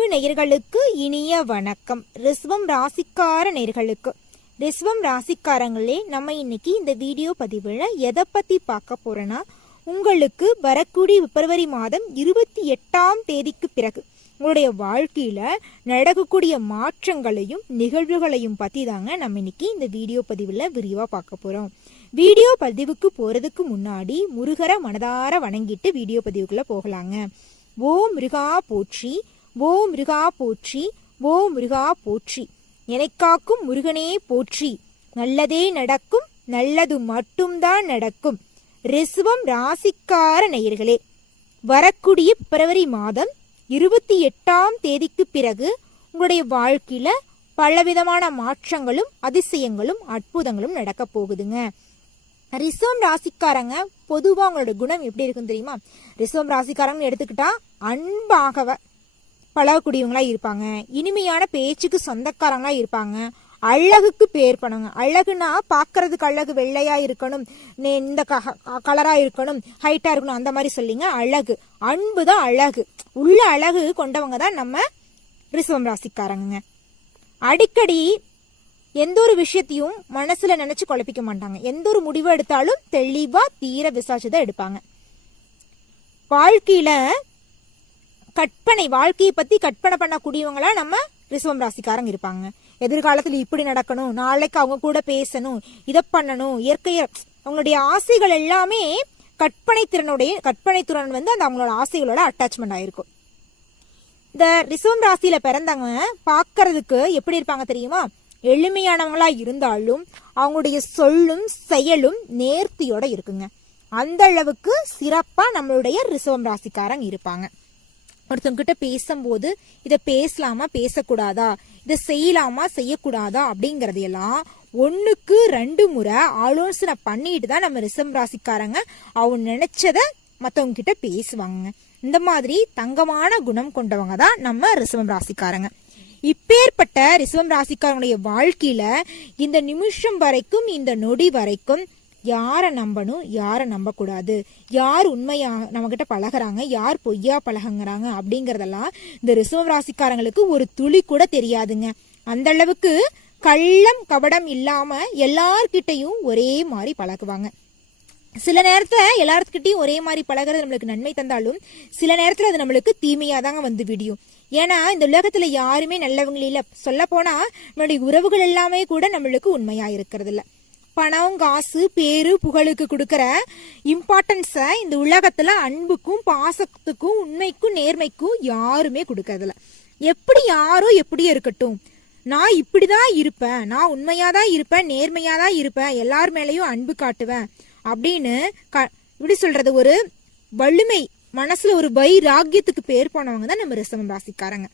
அன்பு நேயர்களுக்கு இனிய வணக்கம். ரிஸ்வம் ராசிக்கார நேயர்களுக்கு. ரிஸ்வம் ராசிக்காரங்களே நம்ம இன்னைக்கு இந்த வீடியோ பதிவில் எதை பற்றி பார்க்க போகிறோன்னா உங்களுக்கு வரக்கூடிய பிப்ரவரி மாதம் இருபத்தி எட்டாம் தேதிக்கு பிறகு உங்களுடைய வாழ்க்கையில் நடக்கக்கூடிய மாற்றங்களையும் நிகழ்வுகளையும் பற்றி தாங்க நம்ம இன்னைக்கு இந்த வீடியோ பதிவில் விரிவாக பார்க்க போகிறோம் வீடியோ பதிவுக்கு போகிறதுக்கு முன்னாடி முருகரை மனதார வணங்கிட்டு வீடியோ பதிவுக்குள்ளே போகலாங்க. ஓ மிருகா போற்றி ஓ மிருகா போற்றி ஓ மிருகா போற்றி. எனக்காக்கும் முருகனே போற்றி. நல்லதே நடக்கும் நல்லது மட்டும்தான் நடக்கும். ரிசுவம் ராசிக்கார நேயர்களே வரக்கூடிய பிப்ரவரி மாதம் இருபத்தி எட்டாம் தேதிக்கு பிறகு உங்களுடைய வாழ்க்கையில பலவிதமான மாற்றங்களும் அதிசயங்களும் அற்புதங்களும் நடக்க போகுதுங்க. ரிசவம் ராசிக்காரங்க பொதுவாக அவங்களோட குணம் எப்படி இருக்கும் தெரியுமா? ரிசவம் ராசிக்காரங்கன்னு எடுத்துக்கிட்டா அன்பாகவ பழகக்கூடியவங்களா இருப்பாங்க. இனிமையான பேச்சுக்கு சொந்தக்காரங்களா இருப்பாங்க. அழகுக்கு பேர் பண்ணுங்க அழகுனா பார்க்கறதுக்கு அழகு வெள்ளையா இருக்கணும். நே- இந்த கலரா இருக்கணும். ஹைட்டா இருக்கணும். அந்த மாதிரி சொல்லிங்க. அழகு. அன்பு தான் அழகு. உள்ள அழகு கொண்டவங்க தான் நம்ம ரிசவம் ராசிக்காரங்க அடிக்கடி எந்த ஒரு விஷயத்தையும் மனசுல நினைச்சு குழப்பிக்க மாட்டாங்க. எந்த ஒரு முடிவு எடுத்தாலும் தெளிவா தீர விசாரிச்சு தான் எடுப்பாங்க. வாழ்க்கையில கற்பனை வாழ்க்கையை பத்தி கற்பனை பண்ணக்கூடியவங்களா நம்ம ரிசவம் ராசிக்காரங்க இருப்பாங்க. எதிர்காலத்தில் இப்படி நடக்கணும் நாளைக்கு அவங்க கூட பேசணும் இதை பண்ணணும் இயற்கையை அவங்களுடைய ஆசைகள் எல்லாமே கற்பனை திறனுடைய கற்பனை திறன் வந்து அந்த அவங்களோட ஆசைகளோட அட்டாச்மெண்ட் ஆயிருக்கும். இந்த ரிசவம் ராசியில பிறந்தவங்க பார்க்கறதுக்கு எப்படி இருப்பாங்க தெரியுமா? எளிமையானவங்களா இருந்தாலும் அவங்களுடைய சொல்லும் செயலும் நேர்த்தியோட இருக்குங்க. அந்த அளவுக்கு சிறப்பா நம்மளுடைய ரிசவம் ராசிக்காரங்க இருப்பாங்க. ஒருத்தவங்கிட்ட பேசும்போது இதை பேசலாமா பேசக்கூடாதா இதை செய்யலாமா செய்யக்கூடாதா அப்படிங்கறதையெல்லாம் ஒன்றுக்கு ரெண்டு முறை ஆலோசனை பண்ணிட்டு தான் நம்ம ரிசம் ராசிக்காரங்க அவங்க நினைச்சத மற்றவங்க கிட்ட பேசுவாங்க. இந்த மாதிரி தங்கமான குணம் கொண்டவங்க தான் நம்ம ரிசவம் ராசிக்காரங்க. இப்பேற்பட்ட ரிசவம் ராசிக்காரங்களுடைய வாழ்க்கையில இந்த நிமிஷம் வரைக்கும் இந்த நொடி வரைக்கும் யாரை நம்பணும் யாரை நம்பக்கூடாது? யார் உண்மையாக நம்மக்கிட்ட பழகுறாங்க யார் பொய்யா பழகுங்கிறாங்க அப்படிங்கிறதெல்லாம் இந்த ரிசர்வ் ராசிக்காரங்களுக்கு ஒரு துளி கூட தெரியாதுங்க. அந்த அளவுக்கு கள்ளம் கபடம் இல்லாமல் எல்லார்கிட்டையும் ஒரே மாதிரி பழகுவாங்க. சில நேரத்தில் எல்லாத்துக்கிட்டையும் ஒரே மாதிரி பழகுறது நம்மளுக்கு நன்மை தந்தாலும் சில நேரத்தில் அது நம்மளுக்கு தீமையாக தாங்க வந்து விடியும். ஏன்னா இந்த உலகத்தில் யாருமே நல்லவங்க இல்லை. சொல்ல போனால் நம்மளுடைய உறவுகள் எல்லாமே கூட நம்மளுக்கு உண்மையாக இருக்கிறதில்ல. பணம் காசு பேரு புகழுக்கு கொடுக்கற இம்பார்ட்டன்ஸ இந்த உலகத்துல அன்புக்கும் பாசத்துக்கும் உண்மைக்கும் நேர்மைக்கும் யாருமே கொடுக்கறதில்ல எப்படி யாரோ எப்படியோ இருக்கட்டும். நான் இப்படிதான் இருப்பேன். நான் உண்மையாதான் இருப்பேன் நேர்மையாதான் இருப்பேன் எல்லார் மேலேயும் அன்பு காட்டுவேன் அப்படின்னு க- இப்படி சொல்றது ஒரு வலிமை மனசுல ஒரு வைராக்கியத்துக்கு பேர் போனவங்க தான் நம்ம ரிசம் ராசிக்காரங்க.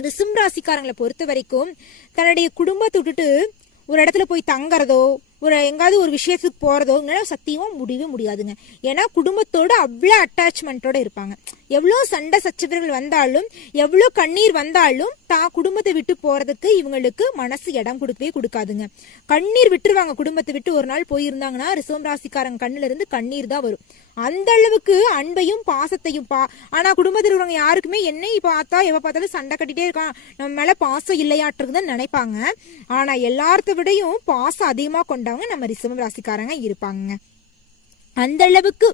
ரிசம் ராசிக்காரங்களை பொறுத்த வரைக்கும் தன்னுடைய குடும்பத்தை விட்டுட்டு ஒரு இடத்துல போய் தங்குறதோ ஒரு எங்காவது ஒரு விஷயத்துக்கு போகிறதோ சத்தியமும் முடியவே முடியாதுங்க. ஏன்னா குடும்பத்தோடு அவ்வளோ அட்டாச்மெண்ட்டோடு இருப்பாங்க. எவ்வளோ சண்டை சச்சரவுகள் வந்தாலும் எவ்வளோ கண்ணீர் வந்தாலும் தான் குடும்பத்தை விட்டு போகிறதுக்கு இவங்களுக்கு மனசு இடம் கொடுக்கவே கொடுக்காதுங்க. கண்ணீர் விட்டுருவாங்க குடும்பத்தை விட்டு ஒரு நாள் போயிருந்தாங்கன்னா ரிசவம் ராசிக்காரங்க கண்ணிலிருந்து கண்ணீர் தான் வரும். அந்த அளவுக்கு அன்பையும் பாசத்தையும் பா ஆனா குடும்பத்தில் இருக்கிறவங்க யாருக்குமே என்னை பார்த்தா எவ பார்த்தாலும் சண்டை கட்டிட்டே இருக்கான். நம்ம மேல பாசம் இல்லையாட்டுருக்குதான் நினைப்பாங்க. ஆனா எல்லார்த்த விடையும் பாசம் அதிகமா கொண்டவங்க நம்ம ரிசவம் ராசிக்காரங்க இருப்பாங்க. அந்த அளவுக்கு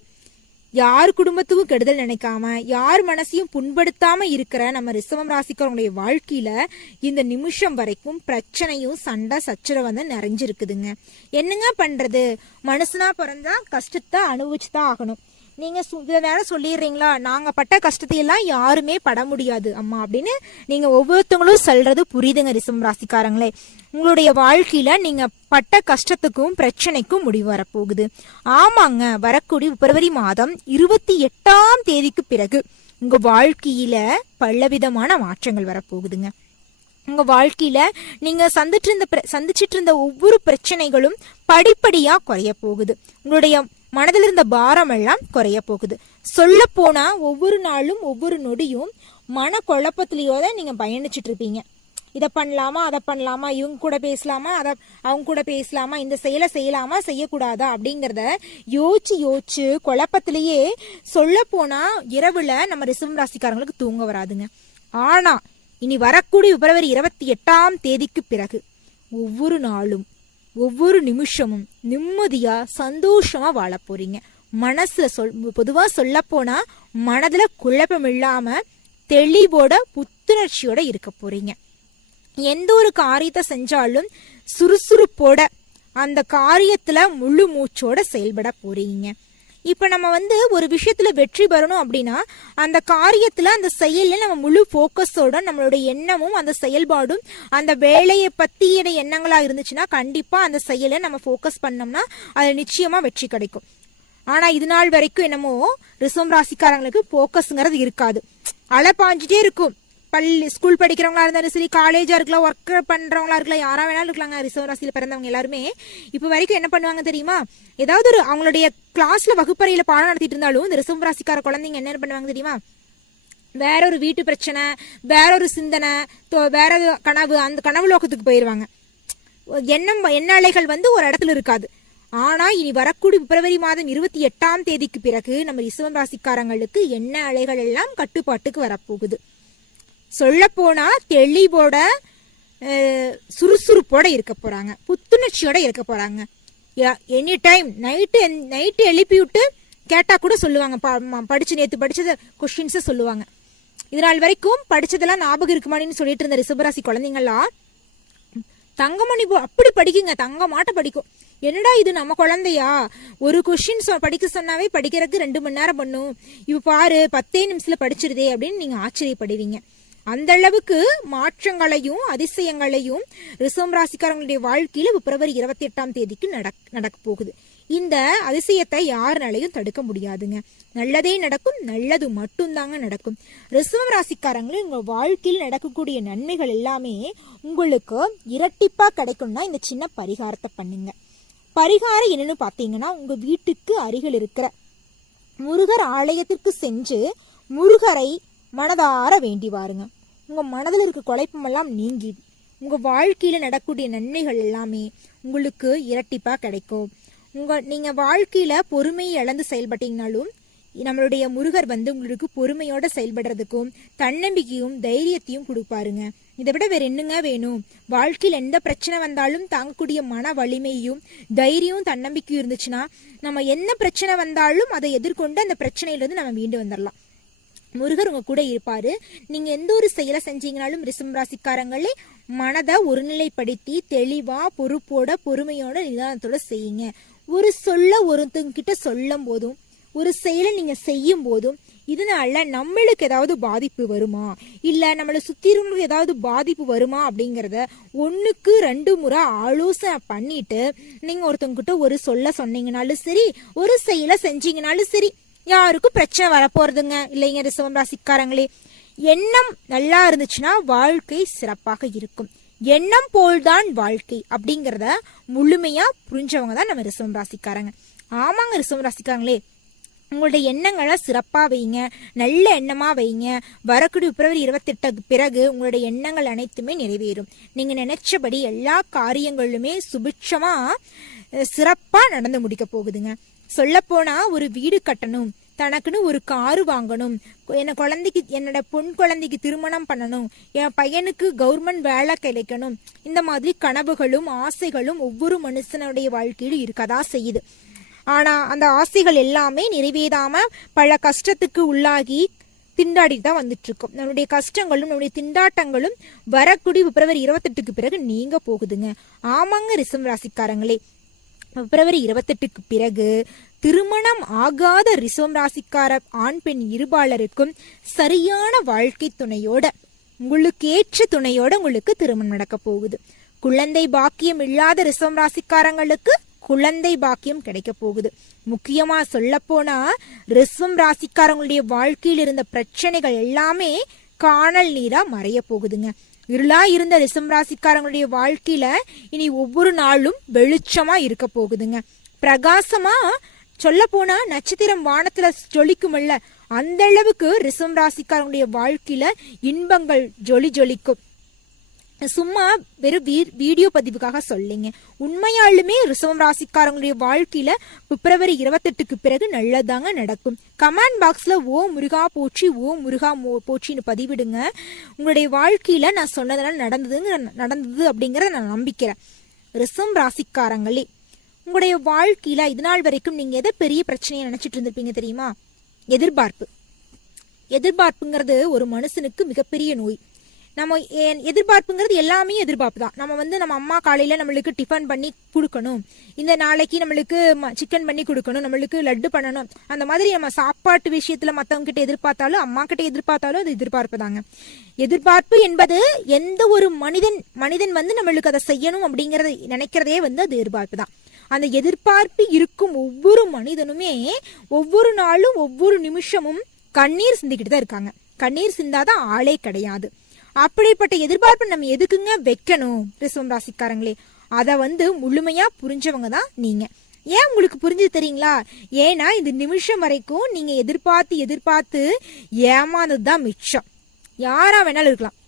யார் குடும்பத்துக்கும் கெடுதல் நினைக்காம யார் மனசையும் புண்படுத்தாம இருக்கிற நம்ம ரிசவம் ராசிக்காரங்களுடைய வாழ்க்கையில இந்த நிமிஷம் வரைக்கும் பிரச்சனையும் சண்டை சச்சரவு வந்து நிறைஞ்சிருக்குதுங்க. என்னங்க பண்றது? மனுஷனா பிறந்தா கஷ்டத்தை அனுபவிச்சுதான் ஆகணும். நீங்க சு- நேரம் சொல்லிடுறீங்களா? நாங்க பட்ட கஷ்டத்தையெல்லாம் யாருமே பட முடியாது அம்மா அப்படின்னு நீங்க ஒவ்வொருத்தவங்களும் சொல்றது புரியுதுங்க ரிசம் ராசிக்காரங்களே. உங்களுடைய வாழ்க்கையில நீங்க பட்ட கஷ்டத்துக்கும் பிரச்சனைக்கும் முடிவு வரப்போகுது. ஆமாங்க வரக்கூடிய பிப்ரவரி மாதம் இருபத்தி எட்டாம் தேதிக்கு பிறகு உங்க வாழ்க்கையில பலவிதமான மாற்றங்கள் வரப்போகுதுங்க. உங்க வாழ்க்கையில நீங்க சந்திட்டு இருந்த பிர- சந்திச்சிட்டு இருந்த ஒவ்வொரு பிரச்சனைகளும் படிப்படியா குறைய போகுது உங்களுடைய மனதில் இருந்த பாரம் எல்லாம் குறைய போகுது. சொல்ல போனா ஒவ்வொரு நாளும் ஒவ்வொரு நொடியும் மன குழப்பத்திலேயோ தான் நீங்க பயணிச்சுட்டு இருப்பீங்க. இதை பண்ணலாமா அதை பண்ணலாமா இவங்க கூட பேசலாமா அதை அவங்க கூட பேசலாமா இந்த செயலை செய்யலாமா செய்யக்கூடாதா அப்படிங்கிறத யோசிச்சு யோசிச்சு குழப்பத்திலேயே சொல்ல போனா இரவுல நம்ம ரிசவம் ராசிக்காரங்களுக்கு தூங்க வராதுங்க. ஆனா இனி வரக்கூடிய பிப்ரவரி இருபத்தி எட்டாம் தேதிக்கு பிறகு ஒவ்வொரு நாளும் ஒவ்வொரு நிமிஷமும் நிம்மதியா சந்தோஷமா வாழ போறீங்க. மனசுல சொல் பொதுவா சொல்ல போனா மனதுல குழப்பம் இல்லாம தெளிவோட புத்துணர்ச்சியோட இருக்க போறீங்க. எந்த ஒரு காரியத்தை செஞ்சாலும் சுறுசுறுப்போட அந்த காரியத்துல முழு மூச்சோட செயல்பட போறீங்க. இப்போ நம்ம வந்து ஒரு விஷயத்துல வெற்றி பெறணும் அப்படின்னா அந்த காரியத்துல அந்த செயலில் நம்ம முழு ஃபோக்கஸோட நம்மளோட எண்ணமும் அந்த செயல்பாடும் அந்த வேலையை பத்திய எண்ணங்களா இருந்துச்சுன்னா கண்டிப்பா அந்த செயலை நம்ம ஃபோக்கஸ் பண்ணோம்னா அது நிச்சயமா வெற்றி கிடைக்கும். ஆனா இது நாள் வரைக்கும் என்னமோ ரிசோம் ராசிக்காரங்களுக்கு ஃபோக்கஸுங்கிறது இருக்காது. அலை பாஞ்சிட்டே இருக்கும். பள்ளி ஸ்கூல் படிக்கிறவங்களா இருந்தாலும் சரி காலேஜா இருக்கலாம் ஒர்க் பண்றவங்களா இருக்கலாம் யாரா வேணாலும் இருக்கலாங்க. ரிசர்வ் ராசியில பிறந்தவங்க எல்லாருமே. இப்போ வரைக்கும் என்ன பண்ணுவாங்க தெரியுமா? ஏதாவது ஒரு அவங்களுடைய கிளாஸ்ல வகுப்பறையில பாடம் நடத்திட்டு இருந்தாலும் இந்த ரிசர்வ் ராசிக்கார குழந்தைங்க என்ன பண்ணுவாங்க தெரியுமா? வேற ஒரு வீட்டு பிரச்சனை வேற ஒரு சிந்தனை தோ- வேற ஒரு கனவு அந்த கனவு லோகத்துக்கு போயிருவாங்க. எண்ணம் எண்ண அலைகள் வந்து ஒரு இடத்துல இருக்காது. ஆனா இனி வரக்கூடிய பிப்ரவரி மாதம் இருபத்தி எட்டாம் தேதிக்கு பிறகு நம்ம ரிசவம் ராசிக்காரங்களுக்கு எண்ண அலைகள் எல்லாம் கட்டுப்பாட்டுக்கு வரப்போகுது. சொல்லப்போனா தெளிவோட சுறுசுறுப்போட இருக்க போறாங்க. புத்துணர்ச்சியோட இருக்க போறாங்க. எனி டைம் நைட்டு நைட்டு எழுப்பி விட்டு கேட்டால் கூட சொல்லுவாங்க. படிச்சு நேற்று படித்தத கொஷின்ஸை சொல்லுவாங்க. இது நாள் வரைக்கும் படித்ததெல்லாம் ஞாபகம் இருக்குமானின்னு சொல்லிட்டு இருந்த ரிசபராசி குழந்தைங்களாம் தங்கமணி போ- அப்படி படிக்குங்க. தங்கமாட்ட படிக்கும். என்னடா இது நம்ம குழந்தையா? ஒரு கொஸ்டின் படிக்க சொன்னாவே படிக்கிறதுக்கு ரெண்டு மணி நேரம் பண்ணும். இப்போ பாரு பத்தே நிமிஷத்தில் படிச்சிருதே அப்படின்னு நீங்கள் ஆச்சரியப்படுவீங்க. அந்த அளவுக்கு மாற்றங்களையும் அதிசயங்களையும் ரிசோம் ராசிக்காரங்களுடைய வாழ்க்கையில பிப்ரவரி இருபத்தி எட்டாம் தேதிக்கு நடக் நடக்க போகுது. இந்த அதிசயத்தை யாருனாலையும் தடுக்க முடியாதுங்க. நல்லதே நடக்கும் நல்லது மட்டும்தாங்க நடக்கும். ரிசவம் ராசிக்காரங்களும் உங்க வாழ்க்கையில் நடக்கக்கூடிய நன்மைகள் எல்லாமே உங்களுக்கு இரட்டிப்பா கிடைக்கும்னா இந்த சின்ன பரிகாரத்தை பண்ணுங்க. பரிகாரம் என்னன்னு பார்த்தீங்கன்னா உங்க வீட்டுக்கு அருகில் இருக்கிற முருகர் ஆலயத்திற்கு சென்று முருகரை மனதார வேண்டி வாருங்க. உங்கள் மனதில் இருக்க குழப்பமெல்லாம் நீங்கி உங்கள் வாழ்க்கையில் நடக்கூடிய நன்மைகள் எல்லாமே உங்களுக்கு இரட்டிப்பாக கிடைக்கும். உங்கள் நீங்கள் வாழ்க்கையில் பொறுமையை இழந்து செயல்பட்டீங்கனாலும் நம்மளுடைய முருகர் வந்து உங்களுக்கு பொறுமையோட செயல்படுறதுக்கும் தன்னம்பிக்கையும் தைரியத்தையும் கொடுப்பாருங்க. இதை விட வேற என்னங்க வேணும்? வாழ்க்கையில் எந்த பிரச்சனை வந்தாலும் தாங்கக்கூடிய மன வலிமையும் தைரியம் தன்னம்பிக்கையும் இருந்துச்சுன்னா நம்ம என்ன பிரச்சனை வந்தாலும் அதை எதிர்கொண்டு அந்த பிரச்சனையிலிருந்து நம்ம மீண்டு வந்துடலாம் முருகர் உங்க கூட இருப்பாரு. நீங்க எந்த ஒரு செயலை செஞ்சீங்கனாலும் ரிசம் ராசிக்காரங்களே மனதை ஒருநிலைப்படுத்தி தெளிவா பொறுப்போட பொறுமையோட நிதானத்தோட செய்யுங்க. ஒரு சொல்ல ஒருத்தங்கிட்ட சொல்லும் போதும் ஒரு செயலை நீங்க செய்யும் போதும் இதனால நம்மளுக்கு ஏதாவது பாதிப்பு வருமா? இல்ல நம்மளை சுத்தி இருக்கிறவங்களுக்கு ஏதாவது பாதிப்பு வருமா அப்படிங்கறத ஒண்ணுக்கு ரெண்டு முறை ஆலோசனை பண்ணிட்டு நீங்க ஒருத்தவங்க கிட்ட ஒரு சொல்ல சொன்னீங்கனாலும் சரி ஒரு செயலை செஞ்சீங்கனாலும் சரி யாருக்கும் பிரச்சனை வரப்போறதுங்க. இல்லைங்க ரிசவம் ராசிக்காரங்களே. எண்ணம் நல்லா இருந்துச்சுன்னா வாழ்க்கை சிறப்பாக இருக்கும். எண்ணம் போல்தான் வாழ்க்கை அப்படிங்கிறத முழுமையா புரிஞ்சவங்க தான் நம்ம ரிசவம் ராசிக்காரங்க. ஆமாங்க ரிசவம் ராசிக்காரங்களே. உங்களுடைய எண்ணங்களை சிறப்பாக வைங்க. நல்ல எண்ணமாக வைங்க. வரக்கூடிய பிப்ரவரி இருபத்தெட்டுக்கு பிறகு உங்களுடைய எண்ணங்கள் அனைத்துமே நிறைவேறும். நீங்கள் நினைச்சபடி எல்லா காரியங்களுமே சுபிட்சமாக சிறப்பாக நடந்து முடிக்க போகுதுங்க. சொல்லப்போனா ஒரு வீடு கட்டணும். தனக்குன்னு ஒரு காரு வாங்கணும். என்ன குழந்தைக்கு என்னோட பொன் குழந்தைக்கு திருமணம் பண்ணணும். என் பையனுக்கு கவர்மெண்ட் வேலை கிடைக்கணும். இந்த மாதிரி கனவுகளும் ஆசைகளும் ஒவ்வொரு மனுஷனுடைய வாழ்க்கையிலும் இருக்கதா செய்யுது. ஆனா அந்த ஆசைகள் எல்லாமே நிறைவேறாம பல கஷ்டத்துக்கு உள்ளாகி திண்டாடி தான் வந்துட்டு இருக்கோம் நம்மளுடைய கஷ்டங்களும் நம்முடைய திண்டாட்டங்களும் வரக்கூடிய பிப்ரவரி இருபத்தெட்டுக்கு பிறகு நீங்க போகுதுங்க. ஆமாங்க ரிசம் ராசிக்காரங்களே. பிப்ரவரி இருபத்தெட்டுக்கு பிறகு திருமணம் ஆகாத ரிசோம் ராசிக்கார ஆண் பெண் இருபாலருக்கும் சரியான வாழ்க்கை துணையோட உங்களுக்கு ஏற்ற துணையோட உங்களுக்கு திருமணம் நடக்க போகுது. குழந்தை பாக்கியம் இல்லாத ரிசோம் ராசிக்காரங்களுக்கு குழந்தை பாக்கியம் கிடைக்க போகுது. முக்கியமா சொல்ல போனா ரிசவம் ராசிக்காரங்களுடைய வாழ்க்கையில் இருந்த பிரச்சனைகள் எல்லாமே காணல் நீரா மறைய போகுதுங்க. இருளா இருந்த ரிசம் ராசிக்காரங்களுடைய வாழ்க்கையில இனி ஒவ்வொரு நாளும் வெளிச்சமா இருக்க போகுதுங்க. பிரகாசமா சொல்ல போனா நட்சத்திரம் வானத்துல ஜொலிக்குமல்ல அந்த அளவுக்கு ரிசம் ராசிக்காரங்களுடைய வாழ்க்கையில இன்பங்கள் ஜொலி ஜொலிக்கும். சும்மா வெறும் வீ- வீடியோ பதிவுக்காக சொல்லிங்க. உண்மையாலுமே ரிசவம் ராசிக்காரங்களுடைய வாழ்க்கையில பிப்ரவரி இருபத்தெட்டுக்கு பிறகு நல்லதாங்க நடக்கும். கமெண்ட் பாக்ஸ்ல ஓ முருகா போற்றி ஓ முருகா மோ போற்றின்னு பதிவிடுங்க. உங்களுடைய வாழ்க்கையில நான் சொன்னதெல்லாம் நடந்ததுங்க நடந்தது அப்படிங்கறத நான் நம்பிக்கிறேன். ரிசம் ராசிக்காரங்களே உங்களுடைய வாழ்க்கையில இது நாள் வரைக்கும் நீங்க எதை பெரிய பிரச்சனையை நினைச்சிட்டு இருந்திருப்பீங்க தெரியுமா? எதிர்பார்ப்பு. எதிர்பார்ப்புங்கிறது ஒரு மனுஷனுக்கு மிகப்பெரிய நோய். நம்ம எதிர்பார்ப்புங்கிறது எல்லாமே எதிர்பார்ப்பு தான். நம்ம வந்து நம்ம அம்மா காலையில நம்மளுக்கு டிஃபன் பண்ணி கொடுக்கணும். இந்த நாளைக்கு நம்மளுக்கு சிக்கன் பண்ணி கொடுக்கணும் நம்மளுக்கு லட்டு பண்ணணும். அந்த மாதிரி நம்ம சாப்பாட்டு விஷயத்துல மத்தவங்க கிட்ட எதிர்பார்த்தாலும் அம்மா கிட்ட எதிர்பார்த்தாலும் அது எதிர்பார்ப்பு தாங்க. எதிர்பார்ப்பு என்பது எந்த ஒரு மனிதன் மனிதன் வந்து நம்மளுக்கு அதை செய்யணும் அப்படிங்கறத நினைக்கிறதே வந்து அது எதிர்பார்ப்பு தான். அந்த எதிர்பார்ப்பு இருக்கும் ஒவ்வொரு மனிதனுமே ஒவ்வொரு நாளும் ஒவ்வொரு நிமிஷமும் கண்ணீர் சிந்திக்கிட்டு தான் இருக்காங்க. கண்ணீர் சிந்தாதான் ஆளே கிடையாது. அப்படிப்பட்ட எதிர்பார்ப்பை நம்ம எதுக்குங்க வைக்கணும் ரிசவம் ராசிக்காரங்களே? அதை வந்து முழுமையா புரிஞ்சவங்க தான் நீங்க. ஏன் உங்களுக்கு புரிஞ்சு தெரியுங்களா? ஏன்னா இந்த நிமிஷம் வரைக்கும் நீங்க எதிர்பார்த்து எதிர்பார்த்து ஏமாந்தது தான் மிச்சம். யாரா வேணாலும் இருக்கலாம்.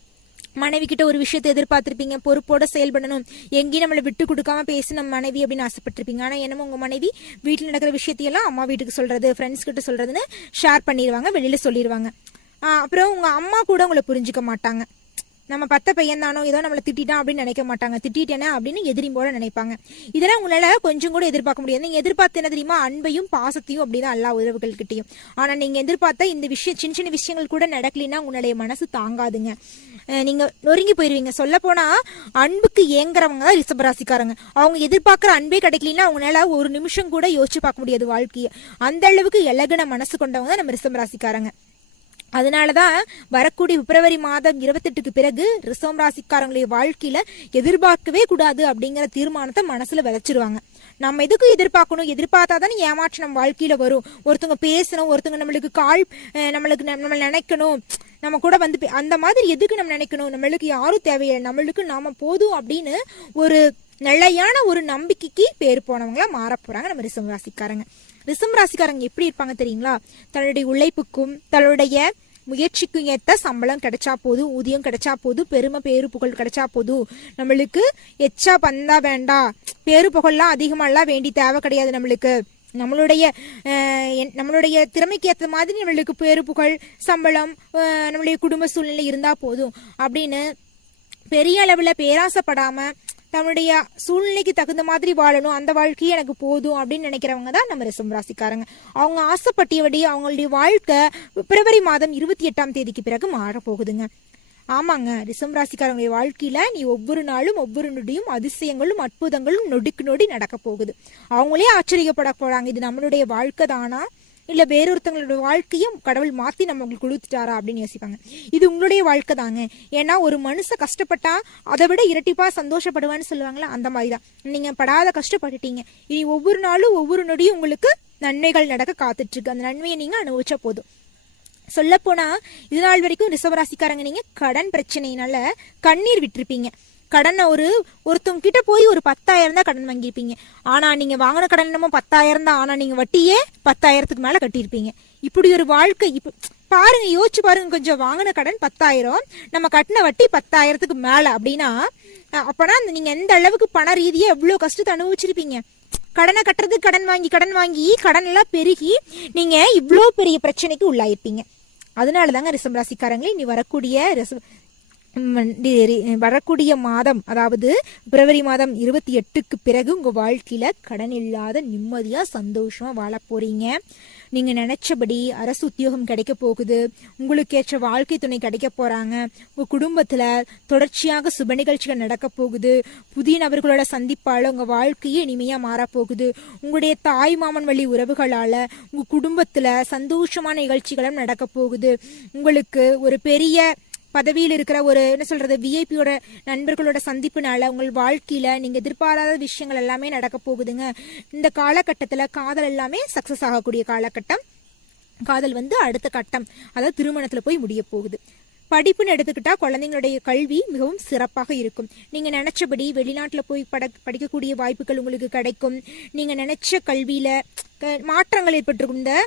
மனைவி கிட்ட ஒரு விஷயத்தை எதிர்பார்த்திருப்பீங்க பொறுப்போட செயல்படணும். எங்கேயும் நம்மளை விட்டு கொடுக்காம பேசி நம்ம மனைவி அப்படின்னு ஆசைப்பட்டிருப்பீங்க. ஆனா என்னமோ உங்க மனைவி வீட்டில் நடக்கிற விஷயத்தையெல்லாம் அம்மா வீட்டுக்கு சொல்றது ஃப்ரெண்ட்ஸ் கிட்ட சொல்றதுன்னு ஷேர் பண்ணிடுவாங்க வெளியில சொல்லிடுவாங்க. அப்புறம் உங்கள் அம்மா கூட உங்களை புரிஞ்சுக்க மாட்டாங்க. நம்ம பத்த பையன் தானோ ஏதோ நம்மளை திட்டிட்டான் அப்படின்னு நினைக்க மாட்டாங்க. திட்டிட்டேனே அப்படின்னு எதிரி போல நினைப்பாங்க. இதெல்லாம் உங்களால் கொஞ்சம் கூட எதிர்பார்க்க முடியாது. நீங்கள் எதிர்பார்த்து என்ன தெரியுமா? அன்பையும் பாசத்தையும் அப்படிதான் எல்லா உறவுகள் கிட்டேயும் ஆனால் நீங்கள் எதிர்பார்த்தா இந்த விஷயம் சின்ன சின்ன விஷயங்கள் கூட நடக்கலைன்னா உங்களுடைய மனசு தாங்காதுங்க. நீங்கள் நொறுங்கி போயிடுவீங்க சொல்ல போனால் அன்புக்கு ஏங்குறவங்க தான் ரிசபராசிக்காரங்க அவங்க எதிர்பார்க்குற அன்பே கிடைக்கலன்னா அவங்களால ஒரு நிமிஷம் கூட யோசிச்சு பார்க்க முடியாது வாழ்க்கையை. அந்த அளவுக்கு இலகுன மனசு கொண்டவங்க தான் நம்ம அதனால தான் வரக்கூடிய பிப்ரவரி மாதம் இருபத்தெட்டுக்கு பிறகு ரிசவம் ராசிக்காரங்களுடைய வாழ்க்கையில எதிர்பார்க்கவே கூடாது அப்படிங்கிற தீர்மானத்தை மனசுல விதைச்சிருவாங்க. நம்ம எதுக்கு எதிர்பார்க்கணும்? எதிர்பார்த்தா தானே ஏமாற்றம் நம்ம வாழ்க்கையில வரும். ஒருத்தவங்க பேசணும் ஒருத்தவங்க நம்மளுக்கு கால் நம்மளுக்கு நம்ம நினைக்கணும். நம்ம கூட வந்து அந்த மாதிரி எதுக்கு நம்ம நினைக்கணும்? நம்மளுக்கு யாரும் தேவையில்லை. நம்மளுக்கு நாம போதும் அப்படின்னு ஒரு நிலையான ஒரு நம்பிக்கைக்கு பேர் போனவங்களா மாற போறாங்க நம்ம ரிசம் ராசிக்காரங்க. ரிசம் ராசிக்காரங்க எப்படி இருப்பாங்க தெரியுங்களா? தன்னுடைய உழைப்புக்கும் தன்னுடைய முயற்சிக்கும் ஏத்த சம்பளம் கிடைச்சா போதும் ஊதியம் கிடைச்சா போதும் பெருமை பேரு புகழ் கிடைச்சா போதும் நம்மளுக்கு எச்சா பந்தா வேண்டாம் பேரு புகழ்லாம் அதிகமாலாம் வேண்டி தேவை கிடையாது நம்மளுக்கு. நம்மளுடைய என்- நம்மளுடைய திறமைக்கு ஏற்ற மாதிரி நம்மளுக்கு பேரு புகழ் சம்பளம் நம்மளுடைய குடும்ப சூழ்நிலை இருந்தா போதும். அப்படின்னு பெரிய அளவில் பேராசைப்படாமல் தன்னுடைய சூழ்நிலைக்கு தகுந்த மாதிரி வாழணும். அந்த வாழ்க்கையே எனக்கு போதும் அப்படின்னு நினைக்கிறவங்க தான் நம்ம ரிசம் ராசிக்காரங்க. அவங்க ஆசைப்பட்டியபடி அவங்களுடைய வாழ்க்கை பிப்ரவரி மாதம் இருபத்தி எட்டாம் தேதிக்கு பிறகு மாறப் போகுதுங்க ஆமாங்க ரிசம் ராசிக்காரங்களுடைய வாழ்க்கையில நீ ஒவ்வொரு நாளும் ஒவ்வொரு நொடியும் அதிசயங்களும் அற்புதங்களும் நொடிக்கு நொடி நடக்க போகுது. அவங்களே ஆச்சரியப்பட போறாங்க. இது நம்மளுடைய வாழ்க்கை தானா? இல்ல வேறொருத்தங்களோட வாழ்க்கையும் கடவுள் மாத்தி உங்களுக்கு கொடுத்துட்டாரா அப்படின்னு யோசிப்பாங்க. இது உங்களுடைய வாழ்க்கை தாங்க. ஏன்னா ஒரு மனுஷன் கஷ்டப்பட்டா அதை விட இரட்டிப்பா சந்தோஷப்படுவான்னு சொல்லுவாங்களா அந்த மாதிரி தான் நீங்க படாத கஷ்டப்பட்டுட்டீங்க. இனி ஒவ்வொரு நாளும் ஒவ்வொரு நொடியும் உங்களுக்கு நன்மைகள் நடக்க காத்துட்டு இருக்கு அந்த நன்மையை நீங்க அனுபவிச்சா போதும். சொல்லப்போனா இது நாள் வரைக்கும் ரிசவராசிக்காரங்க நீங்க கடன் பிரச்சனையினால கண்ணீர் விட்டிருப்பீங்க. கடனை ஒரு ஒருத்தவங்க கிட்ட போய் ஒரு பத்தாயிரம் தான் கடன் வாங்கியிருப்பீங்க. ஆனா நீங்க வாங்கின கடன் என்னமோ பத்தாயிரம் தான். ஆனா நீங்க வட்டியே பத்தாயிரத்துக்கு மேல கட்டியிருப்பீங்க. இப்படி ஒரு வாழ்க்கை இப்ப பாருங்க யோசிச்சு பாருங்க. கொஞ்சம் வாங்கின கடன் பத்தாயிரம் நம்ம கட்டின வட்டி பத்தாயிரத்துக்கு மேல அப்படின்னா அப்பனா அந்த நீங்க எந்த அளவுக்கு பண ரீதியா எவ்வளவு கஷ்டத்தை அனுபவிச்சிருப்பீங்க? கடனை கட்டுறது கடன் வாங்கி கடன் வாங்கி கடன் எல்லாம் பெருகி நீங்க இவ்வளோ பெரிய பிரச்சனைக்கு உள்ளாயிருப்பீங்க. அதனால தாங்க ரிசம் ராசிக்காரங்களே இனி வரக்கூடிய ரிசம் வரக்கூடிய மாதம் அதாவது பிப்ரவரி மாதம் இருபத்தி எட்டுக்கு பிறகு உங்க வாழ்க்கையில கடன் இல்லாத நிம்மதியா சந்தோஷமா வாழ போறீங்க. நீங்க நினைச்சபடி அரசு உத்தியோகம் கிடைக்க போகுது. உங்களுக்கு ஏற்ற வாழ்க்கை துணை கிடைக்க போறாங்க. உங்க குடும்பத்துல தொடர்ச்சியாக சுப நிகழ்ச்சிகள் நடக்க போகுது. புதிய நபர்களோட சந்திப்பால உங்க வாழ்க்கையே இனிமையா மாறப்போகுது உங்களுடைய தாய் மாமன் வழி உறவுகளால உங்க குடும்பத்துல சந்தோஷமான நிகழ்ச்சிகளும் நடக்க போகுது. உங்களுக்கு ஒரு பெரிய பதவியில் இருக்கிற ஒரு என்ன சொல்றது விஐபியோட நண்பர்களோட சந்திப்புனால உங்கள் வாழ்க்கையில நீங்க எதிர்பாராத விஷயங்கள் எல்லாமே நடக்க போகுதுங்க. இந்த காலகட்டத்துல காதல் எல்லாமே சக்சஸ் ஆகக்கூடிய காலகட்டம். காதல் வந்து அடுத்த கட்டம். அதாவது திருமணத்துல போய் முடிய போகுது. படிப்புன்னு எடுத்துக்கிட்டா குழந்தைங்களுடைய கல்வி மிகவும் சிறப்பாக இருக்கும். நீங்க நினைச்சபடி வெளிநாட்டுல போய் பட படிக்கக்கூடிய வாய்ப்புகள் உங்களுக்கு கிடைக்கும். நீங்க நினைச்ச கல்வியில க- மாற்றங்கள் ஏற்பட்டிருக்கும். இந்த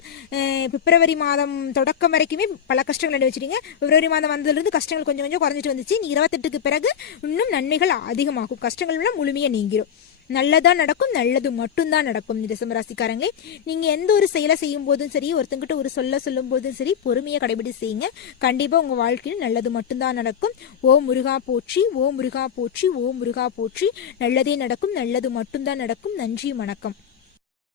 பிப்ரவரி மாதம் தொடக்கம் வரைக்குமே பல கஷ்டங்கள் அனுபவிச்சிருங்க பிப்ரவரி மாதம் வந்ததுலேருந்து கஷ்டங்கள் கொஞ்சம் கொஞ்சம் குறைஞ்சிட்டு வந்துச்சு. நீ இருபத்தெட்டுக்கு பிறகு இன்னும் நன்மைகள் அதிகமாகும். கஷ்டங்கள் முழுமையாக நீங்கிரும். நல்லதா நடக்கும் நல்லது மட்டும்தான் நடக்கும். டிசம்பர் ராசிக்காரங்களே நீங்க எந்த ஒரு செயலை செய்யும் போதும் சரி ஒருத்தங்கிட்ட ஒரு சொல்ல சொல்லும் போதும் சரி பொறுமையை கடைபிடி செய்யுங்க. கண்டிப்பா உங்க வாழ்க்கையில் நல்லது மட்டும்தான் நடக்கும். ஓ முருகா போற்றி ஓ முருகா போற்றி ஓ முருகா போற்றி நல்லதே நடக்கும் நல்லது மட்டும்தான் நடக்கும். நன்றி வணக்கம்.